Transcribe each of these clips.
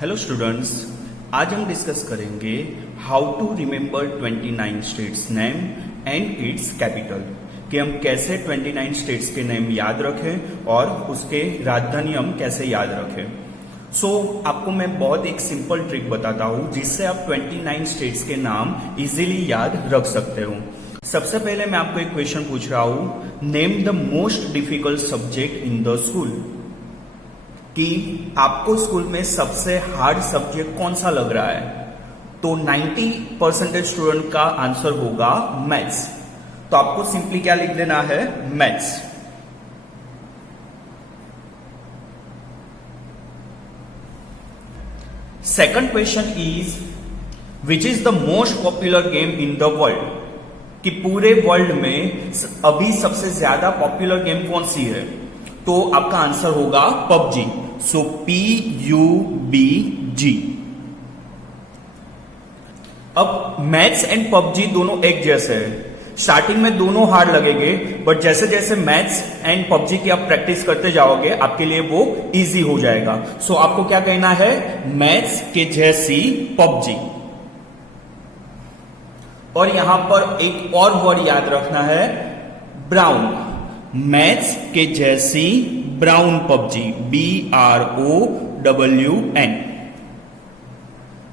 Hello students, आज हम discuss करेंगे how to remember 29 states name and its capital, कि हम कैसे 29 स्टेट्स के नेम याद रखें और उसके राजधानी हम कैसे याद रखें। आपको मैं बहुत एक सिंपल ट्रिक बताता हूं जिससे आप 29 स्टेट्स के नाम इजीली याद रख सकते हो। सबसे पहले मैं आपको एक क्वेश्चन पूछ रहा हूं, name the most difficult subject in the school, कि आपको स्कूल में सबसे हार्ड सब्जेक्ट कौन सा लग रहा है। तो 90% स्टूडेंट का आंसर होगा मैथ्स। तो आपको सिंपली क्या लिख देना है, maths. Second question is which is the most popular game in the world, कि पूरे वर्ल्ड में अभी सबसे ज्यादा पॉपुलर गेम कौन सी है। तो आपका आंसर होगा पबजी। सो PUBG। अब मैथ्स एंड पबजी दोनों एक जैसे हैं। स्टार्टिंग में दोनों हार्ड लगेंगे, बट जैसे जैसे मैथ्स एंड पबजी की आप प्रैक्टिस करते जाओगे आपके लिए वो इजी हो जाएगा। सो आपको क्या कहना है, मैथ्स के जैसी पबजी। और यहां पर एक और वर्ड याद रखना है, ब्राउन। मैथ्स के जैसी ब्राउन पबजी, BROWN।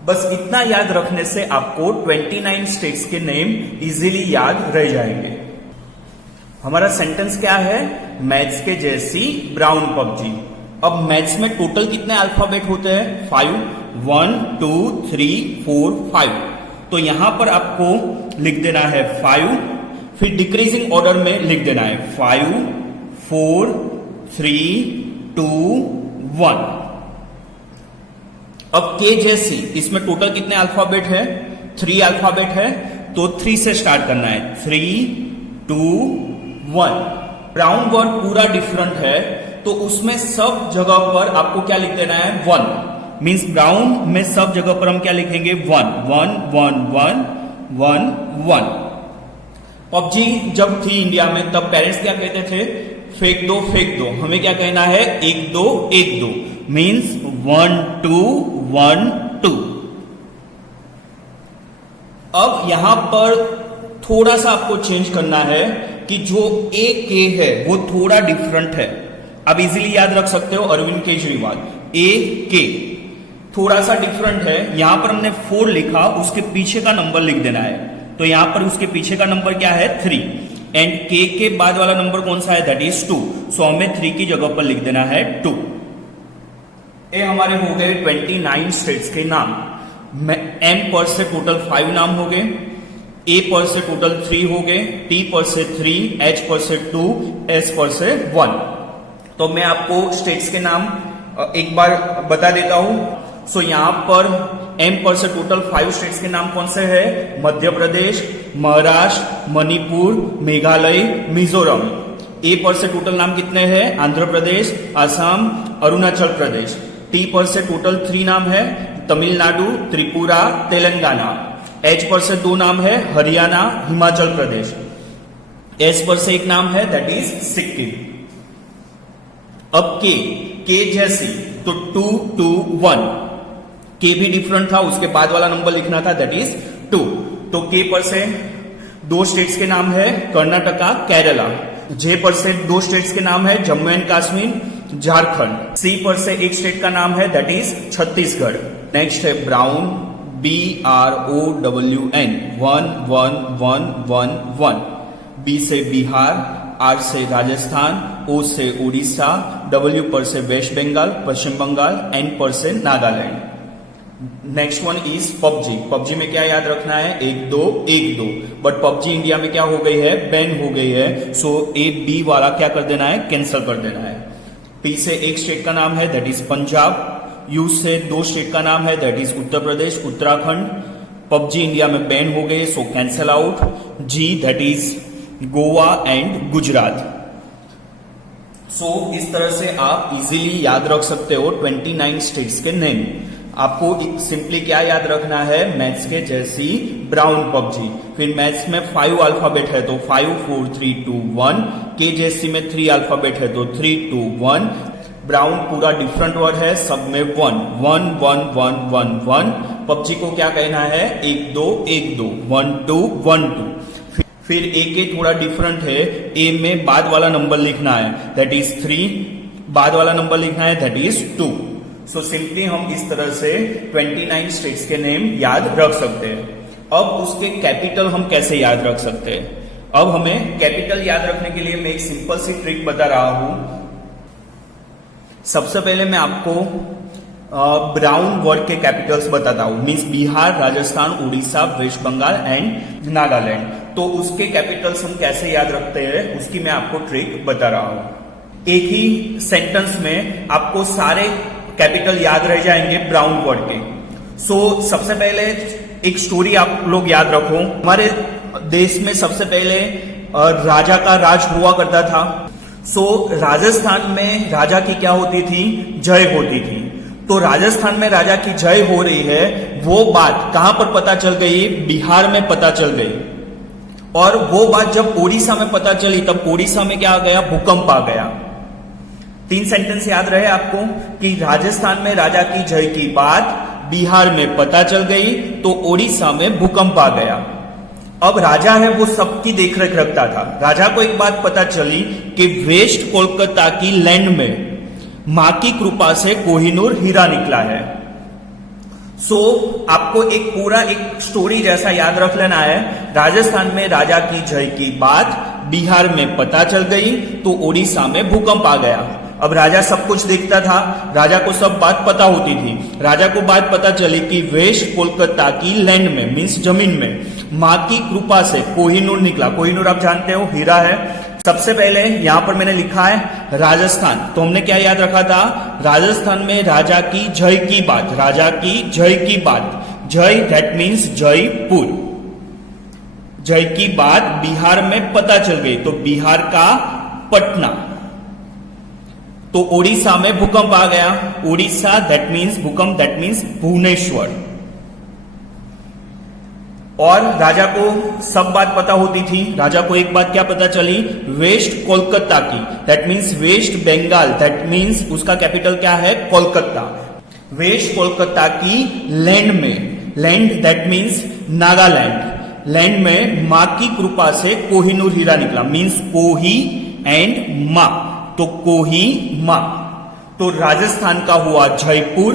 बस इतना याद रखने से आपको 29 स्टेट्स के नेम इजीली याद रह जाएंगे। हमारा सेंटेंस क्या है, मैथ्स के जैसी ब्राउन पबजी। अब मैथ्स में टोटल कितने अल्फाबेट होते हैं, 5। 1 2 3 4 5। तो यहां पर आपको लिख देना है 5, फिर डिक्रीजिंग ऑर्डर में लिख देना है 5 4 3 2 1। अब के जैसी, इसमें टोटल कितने अल्फाबेट है, 3 अल्फाबेट है। तो 3 से स्टार्ट करना है, 3 2 1। ब्राउन वर्ड पूरा डिफरेंट है, तो उसमें सब जगह पर आपको क्या लिख देना है, 1। मीन्स ब्राउन में सब जगह पर हम क्या लिखेंगे, 1 1 1 1 1 1। पबजी जब थी इंडिया में तब पेरेंट्स क्या कहते थे, फेंक दो फेंक दो। हमें क्या कहना है, 1 2 1 2। मीन्स 1 2 1 2। अब यहां पर थोड़ा सा आपको चेंज करना है कि जो AK है वो थोड़ा डिफरेंट है। आप इजीली याद रख सकते हो, अरविंद केजरीवाल, AK थोड़ा सा डिफरेंट है। यहां पर हमने 4 लिखा, उसके पीछे का नंबर लिख देना है। तो यहां पर उसके पीछे का नंबर क्या है, 3। एंड K के बाद वाला नंबर कौन सा है, दैट इज 2। सो हमें 3 की जगह पर लिख देना है 2। ये हमारे हो गए 29 स्टेट्स के नाम। M पर से टोटल 5 नाम हो गए, A पर से टोटल 3 हो गए, T पर से 3, H पर से 2, S पर से 1। तो मैं आपको स्टेट्स के नाम एक बार बता देता हूं। सो यहां पर M पर से टोटल 5 स्टेट्स के नाम कौन से हैं, मध्य प्रदेश, महाराष्ट्र, मणिपुर, मेघालय, मिजोरम। A पर से टोटल नाम कितने हैं, आंध्र प्रदेश, असम, अरुणाचल प्रदेश। T पर से टोटल 3 नाम है, तमिलनाडु, त्रिपुरा, तेलंगाना। H पर से 2 नाम है, हरियाणा, हिमाचल प्रदेश। S पर से 1 नाम है, दैट इज सिक्किम। अब K जैसी, तो 2 2 1। K भी डिफरेंट था, उसके बाद वाला नंबर लिखना था, दैट इज 2। तो K पर से 2 स्टेट्स के नाम है, कर्नाटका, केरला। J पर से 2 स्टेट्स के नाम है, जम्मू एंड कश्मीर, झारखंड। C पर से 1 स्टेट का नाम है, दैट इज छत्तीसगढ़। नेक्स्ट है ब्राउन, BROWN, 1 1 1 1 1। B से बिहार, R से राजस्थान, O से उड़ीसा, W पर से वेस्ट बंगाल, पश्चिम बंगाल, N पर से Nagaland. Next one is PUBG. PUBG में क्या याद रखना है, 1 2 1 2। बट पबजी इंडिया में क्या हो गई है, बैन हो गई है। सो B वाला क्या कर देना है, कैंसिल कर देना है। P से 1 स्टेट का नाम है, दैट इज पंजाब। U से 2 स्टेट का नाम है, that is Uttar Pradesh, Uttarakhand. PUBG India में बैन हो गई, so cancel out. G that is Goa and Gujarat. So इस तरह से आप इजीली याद रख सकते हो 29 स्टेट्स के नेम। आपको सिंपली क्या याद रखना है, मैथ्स के जैसी ब्राउन पबजी। फिर मैथ्स में 5 अल्फाबेट है तो 5 4 3 2 1। के जैसी में 3 अल्फाबेट है तो 3 2 1। ब्राउन पूरा डिफरेंट वर्ड है, सब में 1 1 1 1 1 1। पबजी को क्या कहना है, 1 2 1 2 1 2 1 2। फिर ए के थोड़ा डिफरेंट है, ए में बाद वाला नंबर लिखना है, दैट इज 3, बाद वाला नंबर लिखना है, दैट इज 2। सो सिंपली हम इस तरह से 29 स्टेट्स के नेम याद रख सकते हैं। अब उसके कैपिटल हम कैसे याद रख सकते हैं? अब हमें कैपिटल याद रखने के लिए मैं एक सिंपल सी ट्रिक बता रहा हूं। सबसे पहले मैं आपको ब्राउन वर्ड के कैपिटल्स बताता हूं, means Bihar, Rajasthan, Orissa, west Bengal and Nagaland. तो उसके कैपिटल्स हम कैसे याद रखते हैं उसकी मैं आपको ट्रिक बता रहा हूं। एक ही सेंटेंस में आपको सारे कैपिटल याद रह जाएंगे ब्राउन वर्ड के। सो सबसे पहले एक स्टोरी आप लोग याद रखो। हमारे देश में सबसे पहले राजा का राज हुआ करता था। सो राजस्थान में राजा की क्या होती थी, जय होती थी। तो राजस्थान में राजा की जय हो रही है, वो बात कहां पर पता चल गई, बिहार में पता चल गई। और वो बात जब उड़ीसा में पता चली तब उड़ीसा में क्या आ गया, भूकंप आ गया। 3 सेंटेंस याद रहे आपको कि राजस्थान में राजा की जय की बात बिहार में पता चल गई तो उड़ीसा में भूकंप आ गया। अब राजा है वो सबकी देखरेख रखता था। राजा को एक बात पता चली कि वेस्ट कोलकाता की लैंड में मां की कृपा से कोहिनूर हीरा निकला है। सो आपको एक पूरा एक स्टोरी जैसा याद रख लेना है। राजस्थान में राजा की जय की बात बिहार में पता चल गई तो उड़ीसा में भूकंप आ गया। अब राजा सब कुछ देखता था, राजा को सब बात पता होती थी। राजा को बात पता चली कि वेस्ट कोलकाता की लैंड में मीन्स जमीन में मां की कृपा से कोहिनूर निकला। कोहिनूर आप जानते हो हीरा है। सबसे पहले यहां पर मैंने लिखा है राजस्थान, तो हमने क्या याद रखा था, राजस्थान में राजा की जय की बात, राजा की जय की बात, जय दैट मीन्स जयपुर। जय की बात बिहार में पता चल गई तो बिहार का पटना। तो उड़ीसा में भूकंप आ गया, उड़ीसा दैट मीन्स भूकंप, दैट मीन्स भुवनेश्वर। और राजा को सब बात पता होती थी। राजा को एक बात क्या पता चली, वेस्ट कोलकाता की, that means west Bengal, that means उसका कैपिटल क्या है, कोलकाता। वेस्ट कोलकाता की लैंड में, land that means Nagaland, land में मां की कृपा से कोहिनूर हीरा निकला, मीन्स कोही एंड मां, तो कोही मां। तो राजस्थान का हुआ जयपुर,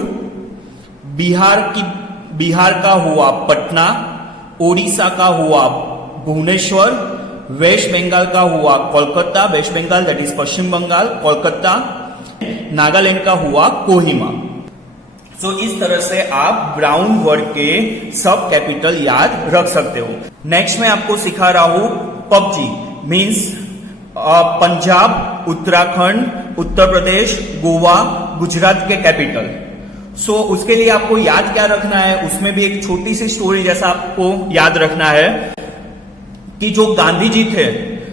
बिहार का हुआ पटना, ओडिशा का हुआ भुवनेश्वर, वेस्ट बंगाल का हुआ कोलकाता, वेस्ट बंगाल दैट इज पश्चिम बंगाल, कोलकाता, नागालैंड का हुआ कोहिमा। सो इस तरह से आप ब्राउन वर्ड के सब कैपिटल याद रख सकते हो। नेक्स्ट मैं आपको सिखा रहा हूं पबजी, मीन्स पंजाब, उत्तराखंड, उत्तर प्रदेश, गोवा, गुजरात के कैपिटल। सो उसके लिए आपको याद क्या रखना है, उसमें भी एक छोटी सी स्टोरी जैसा आपको याद रखना है कि जो गांधी जी थे,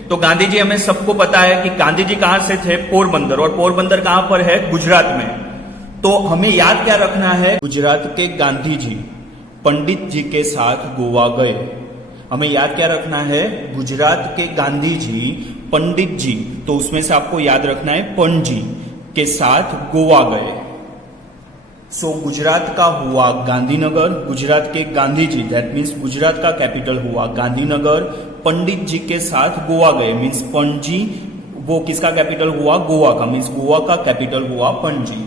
तो गांधी जी हमें सबको पता है कि गांधी जी कहां से थे, पोरबंदर, और पोरबंदर कहां पर है, गुजरात में। तो हमें याद क्या रखना है, गुजरात के गांधी जी पंडित जी के साथ गोवा गए। हमें याद क्या रखना है, गुजरात के गांधी जी पंडित जी, तो उसमें से आपको याद रखना है पणजी के साथ गोवा गए। सो गुजरात का हुआ गांधीनगर, गुजरात के गांधी जी दैट मीन्स गुजरात का कैपिटल हुआ गांधीनगर, पंडित जी के साथ गोवा गए मीन्स पणजी, वो किसका कैपिटल हुआ, गोवा का, मीन्स गोवा का कैपिटल हुआ पणजी।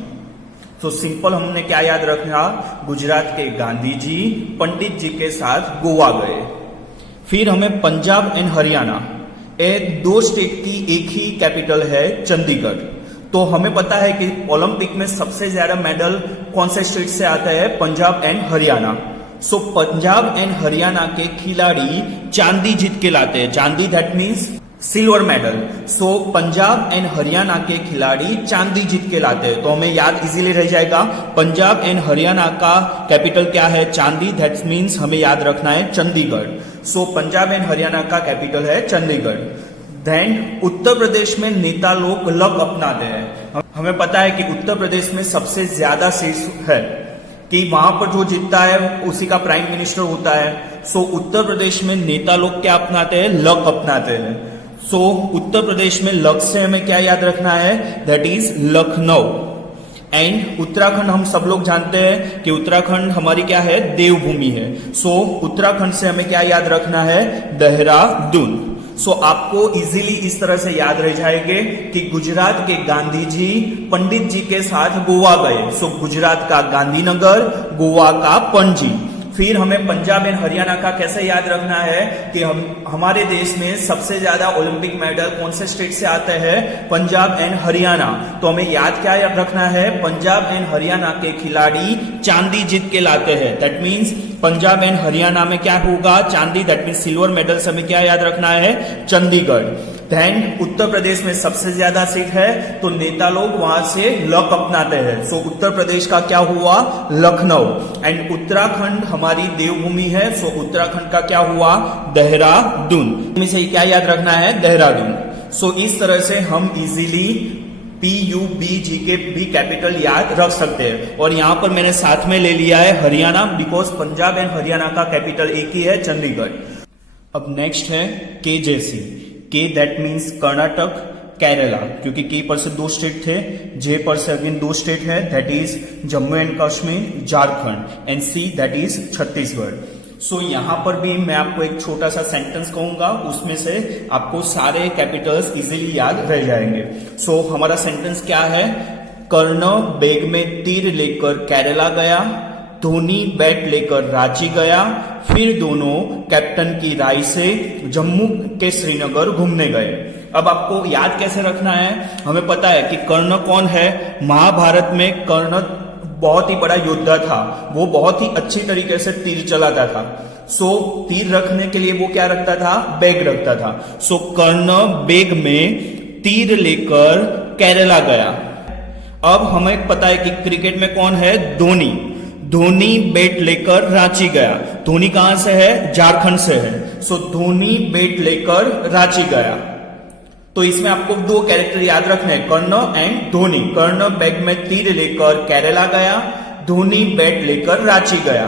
तो सिंपल हमने क्या याद रखा, गुजरात के गांधी जी पंडित जी के साथ गोवा गए। फिर हमें पंजाब एंड हरियाणा, ये 2 स्टेट की एक ही कैपिटल है चंडीगढ़। तो हमें पता है कि ओलंपिक में सबसे ज्यादा मेडल कौन से स्टेट से आता है, Punjab and Haryana. So Punjab and Haryana के खिलाड़ी चांदी जीत के लाते हैं, चांदी that means silver medal. So Punjab and Haryana के खिलाड़ी चांदी जीत के लाते हैं, तो हमें याद इजीली रह जाएगा। पंजाब एंड हरियाणा का कैपिटल क्या है, चांदी, दैट मीन्स हमें याद रखना है चंडीगढ़। सो पंजाब एंड हरियाणा का कैपिटल है चंडीगढ़। देन उत्तर प्रदेश में नेता लोग लक अपनाते हैं। हमें पता है कि उत्तर प्रदेश में सबसे ज्यादा सीट है कि वहां पर जो जीतता है उसी का प्राइम मिनिस्टर होता है। सो उत्तर प्रदेश में नेता लोग क्या अपनाते हैं, लक अपनाते हैं। सो उत्तर प्रदेश में लख से हमें क्या याद रखना है, that is Lucknow. And Uttarakhand हम सब लोग जानते हैं कि उत्तराखंड हमारी क्या है, देवभूमि है। सो उत्तराखंड से हमें क्या याद रखना है, देहरादून। सो आपको इजीली इस तरह से याद रह जाएंगे कि गुजरात के गांधी जी पंडित जी के साथ गोवा गए। सो गुजरात का गांधीनगर, गोवा का पणजी। फिर हमें पंजाब एंड हरियाणा का कैसे याद रखना है कि हमारे देश में सबसे ज्यादा ओलंपिक मेडल कौन से स्टेट से आते हैं, पंजाब एंड हरियाणा। तो हमें याद क्या याद रखना है, पंजाब एंड हरियाणा के खिलाड़ी चांदी जीत के लाते हैं। That means Punjab and Haryana में क्या होगा, चांदी। दैट मीन्स सिल्वर मेडल से हमें क्या याद रखना है, चंडीगढ़। देन उत्तर प्रदेश में सबसे ज्यादा सीट है तो नेता लोग वहां से लक अपनाते हैं। सो उत्तर प्रदेश का क्या हुआ, लखनऊ। एंड उत्तराखंड हमारी देवभूमि है, सो उत्तराखंड का क्या हुआ, देहरादून। इनमें से क्या याद रखना है, देहरादून। सो इस तरह से हम इजीली PUBG के भी कैपिटल याद रख सकते हैं। और यहां पर मैंने साथ में ले लिया है हरियाणा, बिकॉज पंजाब एंड हरियाणा का कैपिटल एक ही है, चंडीगढ़। अब नेक्स्ट है KJC। के दैट मीन्स कर्नाटक, केरला, क्योंकि के पर से 2 स्टेट थे, जे पर से अगेन 2 स्टेट है, that is Jammu and Kashmir, Jharkhand. And C that is Chhattisgarh. So यहां पर भी मैं आपको एक छोटा सा सेंटेंस कहूंगा, उसमें से आपको सारे कैपिटल्स इजीली याद रह जाएंगे। सो हमारा सेंटेंस क्या है, कर्ण बैग में तीर लेकर केरला गया, धोनी बैट लेकर रांची गया, फिर दोनों कैप्टन की राय से जम्मू के श्रीनगर घूमने गए। अब आपको याद कैसे रखना है, हमें पता है कि कर्ण कौन है, महाभारत में कर्ण बहुत ही बड़ा योद्धा था, वो बहुत ही अच्छी तरीके से तीर चलाता था। सो तीर रखने के लिए वो क्या रखता था, बैग रखता था। सो कर्ण बैग में तीर लेकर केरला गया। अब हमें पता है कि क्रिकेट में कौन है, धोनी। धोनी बैट लेकर रांची गया। धोनी कहां से है, झारखंड से है। सो धोनी बैट लेकर रांची गया। तो इसमें आपको 2 कैरेक्टर याद रखने हैं, कर्ण एंड धोनी। कर्ण बैग में तीर लेकर केरला गया, धोनी बैट लेकर रांची गया।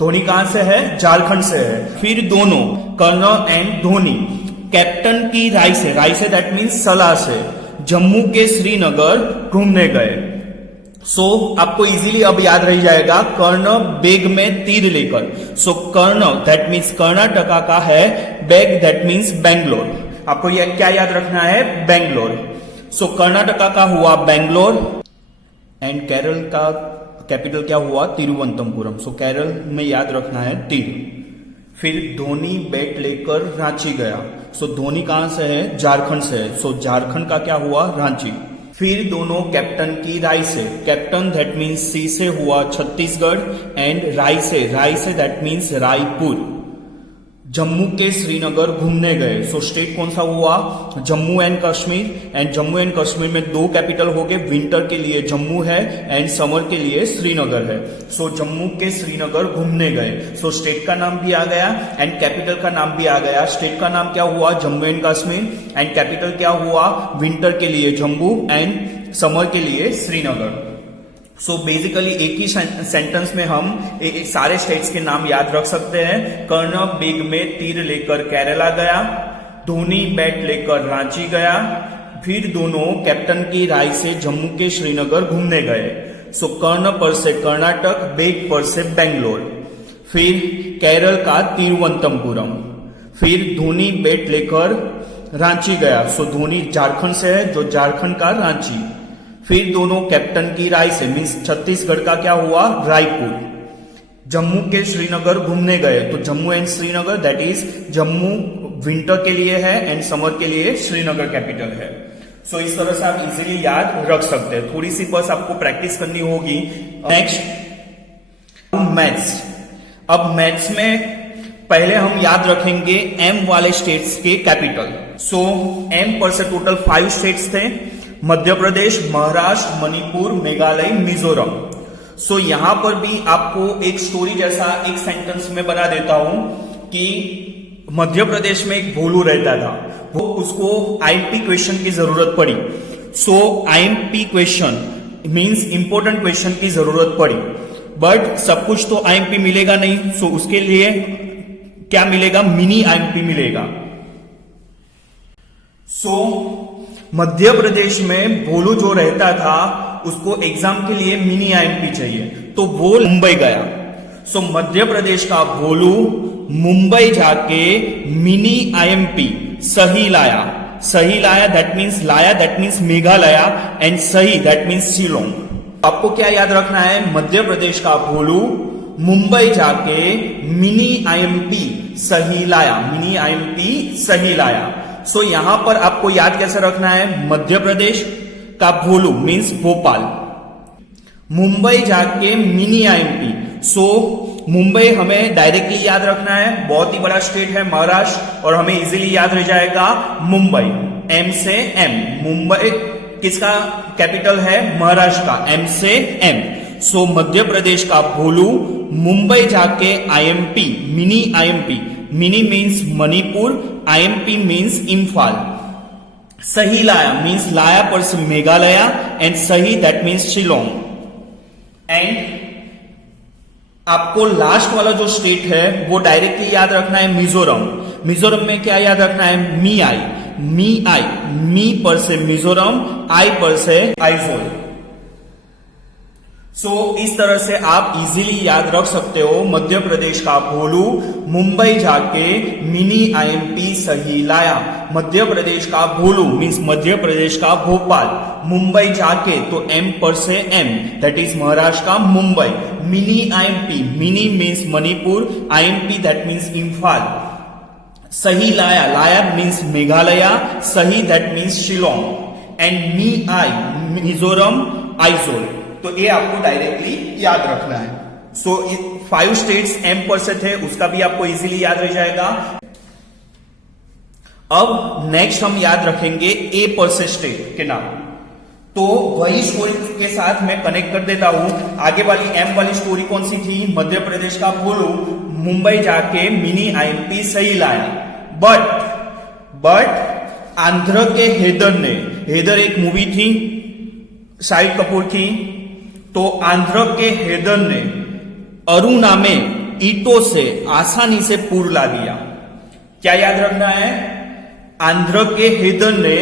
धोनी कहां से है, झारखंड से है। फिर दोनों कर्ण एंड धोनी कैप्टन की राय से दैट मीन्स सलाह से जम्मू के श्रीनगर घूमने गए। सो आपको इजीली अब याद रह जाएगा, कर्ण बैग में तीर लेकर। सो कर्ण दैट मीन्स कर्नाटका का है, बैग दैट मीन्स बेंगलोर। आपको ये क्या याद रखना है, बेंगलोर। सो कर्नाटका का हुआ बेंगलोर एंड केरल का कैपिटल क्या हुआ, तिरुवनंतपुरम। सो केरल में याद रखना है तीर। फिर धोनी बैट लेकर रांची गया। सो धोनी कहां से है, झारखंड से है। सो झारखंड का क्या हुआ, रांची। फिर दोनों कैप्टन की राय से, कैप्टन दैट मीन्स सी से हुआ Chhattisgarh and Rai say that means Raipur. Jammu के श्रीनगर घूमने गए। सो स्टेट कौन सा हुआ, Jammu and Kashmir. And Jammu and Kashmir में 2 कैपिटल हो गए, विंटर के लिए जम्मू है एंड समर के लिए श्रीनगर है। सो जम्मू के श्रीनगर घूमने गए। सो स्टेट का नाम भी आ गया एंड कैपिटल का नाम भी आ गया। स्टेट का नाम क्या हुआ, Jammu and Kashmir and capital क्या हुआ, विंटर के लिए जम्मू एंड समर के लिए श्रीनगर। सो बेसिकली एक ही सेंटेंस में हम सारे स्टेट्स के नाम याद रख सकते हैं। कर्ण बैग में तीर लेकर केरला गया, धोनी बैट लेकर रांची गया, फिर दोनों कैप्टन की राय से जम्मू के श्रीनगर घूमने गए। सो कर्ण पर से कर्नाटक, बैग पर से बेंगलोर, फिर केरल का तिरुवनंतपुरम, फिर धोनी बैट लेकर रांची गया। सो धोनी झारखंड से है, जो झारखंड का रांची। फिर दोनों कैप्टन की राय से मीन्स छत्तीसगढ़ का क्या हुआ, रायपुर। जम्मू के श्रीनगर घूमने गए। तो Jammu and Srinagar that is Jammu winter के लिए है एंड समर के लिए श्रीनगर कैपिटल है। सो इस तरह से आप इजीली याद रख सकते हैं। थोड़ी सी बस आपको प्रैक्टिस करनी होगी। Next maths. अब मैथ्स में पहले हम याद रखेंगे एम वाले स्टेट्स के कैपिटल। सो एम पर से टोटल 5 स्टेट्स थे, मध्य प्रदेश, महाराष्ट्र, मणिपुर, मेघालय, मिजोरम। सो यहां पर भी आपको एक स्टोरी जैसा एक सेंटेंस में बना देता हूं कि मध्य प्रदेश में एक भोलू रहता था, वो उसको आईएमपी क्वेश्चन की जरूरत पड़ी। So IMP question means important question की जरूरत पड़ी, बट सब कुछ तो आईएमपी मिलेगा नहीं। सो उसके लिए क्या मिलेगा, मिनी आईएमपी मिलेगा। सो मध्य प्रदेश में भोलू जो रहता था उसको एग्जाम के लिए मिनी आईएमपी चाहिए, तो वो मुंबई गया। सो मध्य प्रदेश का भोलू मुंबई जाके मिनी आईएमपी सही लाया। सही लाया दैट मीन्स मेघालय, एंड सही दैट मीन्स शिलोंग। आपको क्या याद रखना है? मध्य प्रदेश का भोलू मुंबई जाके मिनी आईएमपी सही लाया। मिनी आईएमपी सही लाया। सो यहां पर आपको याद कैसे रखना है? मध्य प्रदेश का भोलू मीन्स भोपाल, मुंबई जाके मिनी आईएमपी। सो मुंबई हमें डायरेक्टली याद रखना है, बहुत ही बड़ा स्टेट है महाराष्ट्र, और हमें इजीली याद रह जाएगा मुंबई, एम से एम। मुंबई किसका कैपिटल है? महाराष्ट्र का, एम से एम। सो मध्य प्रदेश का भोलू मुंबई जाके IMP, mini IMP, mini means Manipur, IMP means Imphal, सही लाया मीन्स लाया पर से मेघालय, एंड सही दैट मीन्स शिलोंग। एंड आपको लास्ट वाला जो स्टेट है वो डायरेक्टली याद रखना है मिजोरम। मिजोरम में क्या याद रखना है? मी आई, मी आई, मी पर से मिजोरम, आई पर से आइजोल। सो इस तरह से आप इजीली याद रख सकते हो मध्य प्रदेश का भोलू मुंबई जाके मिनी आईएमपी सही लाया। मध्य प्रदेश का भोलू मीन्स मध्य प्रदेश का भोपाल, मुंबई जाके तो एम पर से एम दैट इज महाराष्ट्र का Mumbai. Mini IMP, mini means Manipur, IMP that means Imphal, सही लाया, लाया मीन्स मेघालय, सही दैट मीन्स शिलोंग, एंड मी आई मिजोरम आइजोल। तो ये आपको डायरेक्टली याद रखना है। सो 5 स्टेट्स एम पर से थे, उसका भी आपको इजीली याद रह जाएगा। अब नेक्स्ट हम याद रखेंगे ए पर से स्टेट के नाम। तो वही स्टोरी के साथ मैं कनेक्ट कर देता हूं। आगे वाली एम वाली स्टोरी कौन सी थी? मध्य प्रदेश का भोलू मुंबई जाके मिनी आईएमपी सही लाया। बट आंध्र के हैदर ने, हैदर एक मूवी थी शाहिद कपूर की, तो आंध्र के हैदर ने अरुणा में ईंटों से आसानी से पूर ला दिया। क्या याद रखना है? आंध्र के हैदर ने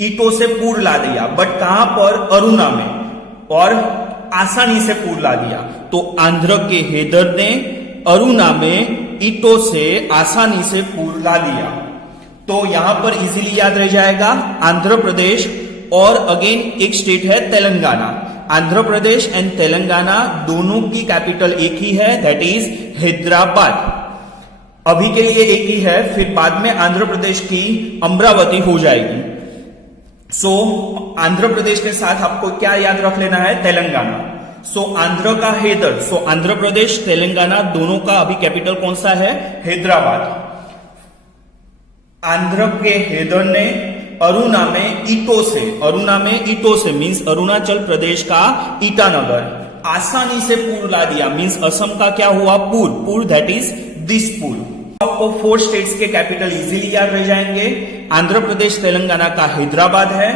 ईंटों से पूर ला दिया, बट कहां पर? अरुणा में, और आसानी से पूर ला दिया। तो आंध्र के हैदर ने अरुणा में ईंटों से आसानी से पूर ला दिया। तो यहां पर इजीली याद रह जाएगा आंध्र प्रदेश, और अगेन एक स्टेट है तेलंगाना। आंध्र प्रदेश एंड तेलंगाना दोनों की कैपिटल एक ही है, दैट इज हैदराबाद। अभी के लिए एक ही है, फिर बाद में आंध्र प्रदेश की अमरावती हो जाएगी। सो आंध्र प्रदेश के साथ आपको क्या याद रख लेना है? तेलंगाना। सो आंध्र का हैदर, सो आंध्र प्रदेश तेलंगाना दोनों का अभी कैपिटल कौन सा है? हैदराबाद। आंध्र के हैदर ने अरुणा में ईंटों से, अरुणा में ईंटों से मीन्स अरुणाचल प्रदेश का ईटानगर, आसानी से पूर ला दिया मीन्स असम का क्या हुआ? पूर, पूर दैट इज दिसपुर। आपको 4 स्टेट्स के कैपिटल इजीली याद रह जाएंगे। आंध्र प्रदेश तेलंगाना का हैदराबाद है,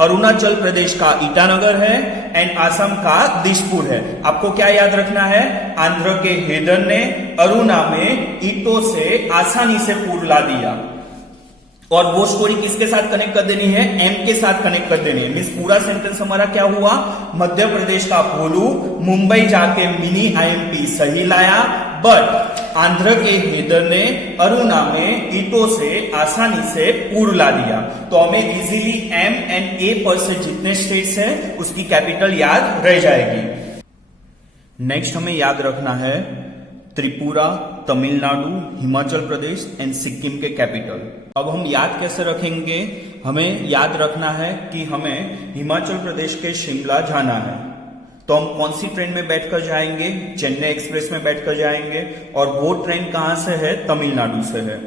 अरुणाचल प्रदेश का ईटानगर है, एंड असम का दिसपुर है। आपको क्या याद रखना है? आंध्र के हैदर ने अरुणा में ईंटों से आसानी से पूर ला दिया। और वो स्टोरी किसके साथ कनेक्ट कर देनी है? एम के साथ कनेक्ट कर देनी है। मीन्स पूरा सेंटेंस हमारा क्या हुआ? मध्य प्रदेश का भोलू मुंबई जाके मिनी आईएमपी सही लाया, बट आंध्र के हैदर ने अरुणा में ईंटों से आसानी से पूर ला दिया। तो हमें इजीली एम एंड ए पर से जितने स्टेट्स हैं उसकी कैपिटल याद रह जाएगी। नेक्स्ट हमें याद रखना है त्रिपुरा, तमिलनाडु, हिमाचल प्रदेश एंड सिक्किम के कैपिटल। अब हम याद कैसे रखेंगे? हमें याद रखना है कि हमें हिमाचल प्रदेश के शिमला जाना है, तो हम कौन सी ट्रेन में बैठकर जाएंगे? चेन्नई एक्सप्रेस में बैठकर जाएंगे, और वो ट्रेन कहां से है? तमिलनाडु से है।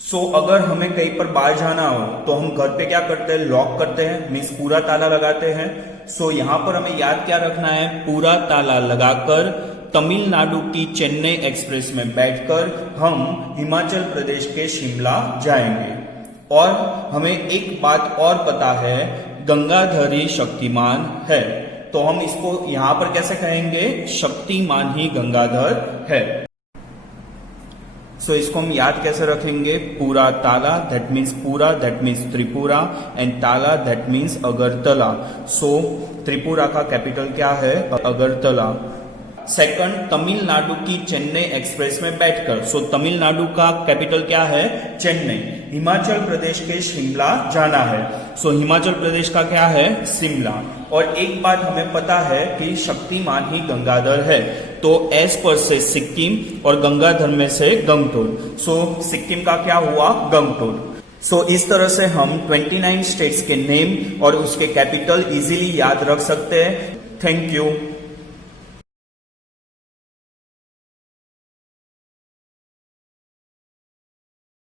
सो अगर हमें कहीं पर बाहर जाना हो तो हम घर पे क्या करते हैं? लॉक करते हैं, मीन्स पूरा ताला लगाते हैं। सो यहां पर हमें याद क्या रखना है? पूरा ताला लगाकर तमिलनाडु की चेन्नई एक्सप्रेस में बैठकर हम हिमाचल प्रदेश के शिमला जाएंगे। और हमें एक बात और पता है, गंगाधरी शक्तिमान है, तो हम इसको यहां पर कैसे कहेंगे? शक्तिमान ही गंगाधर है। सो इसको हम याद कैसे रखेंगे? पूरा ताला दैट मीन्स पूरा, दैट मीन्स त्रिपुरा, एंड ताला दैट मीन्स अगरतला। सो त्रिपुरा का कैपिटल क्या है? अगरतला। सेकंड, तमिलनाडु की चेन्नई एक्सप्रेस में बैठकर। सो तमिलनाडु का कैपिटल क्या है? चेन्नई। हिमाचल प्रदेश के शिमला जाना है। सो हिमाचल प्रदेश का क्या है? शिमला। और एक बात हमें पता है कि शक्तिमान ही गंगाधर है, तो एस पर से सिक्किम और गंगाधर में से गंगटोक। सो सिक्किम का क्या हुआ? गंगटोक। सो इस तरह से हम 29 स्टेट्स के नेम और उसके कैपिटल इजीली याद रख सकते हैं। Thank you.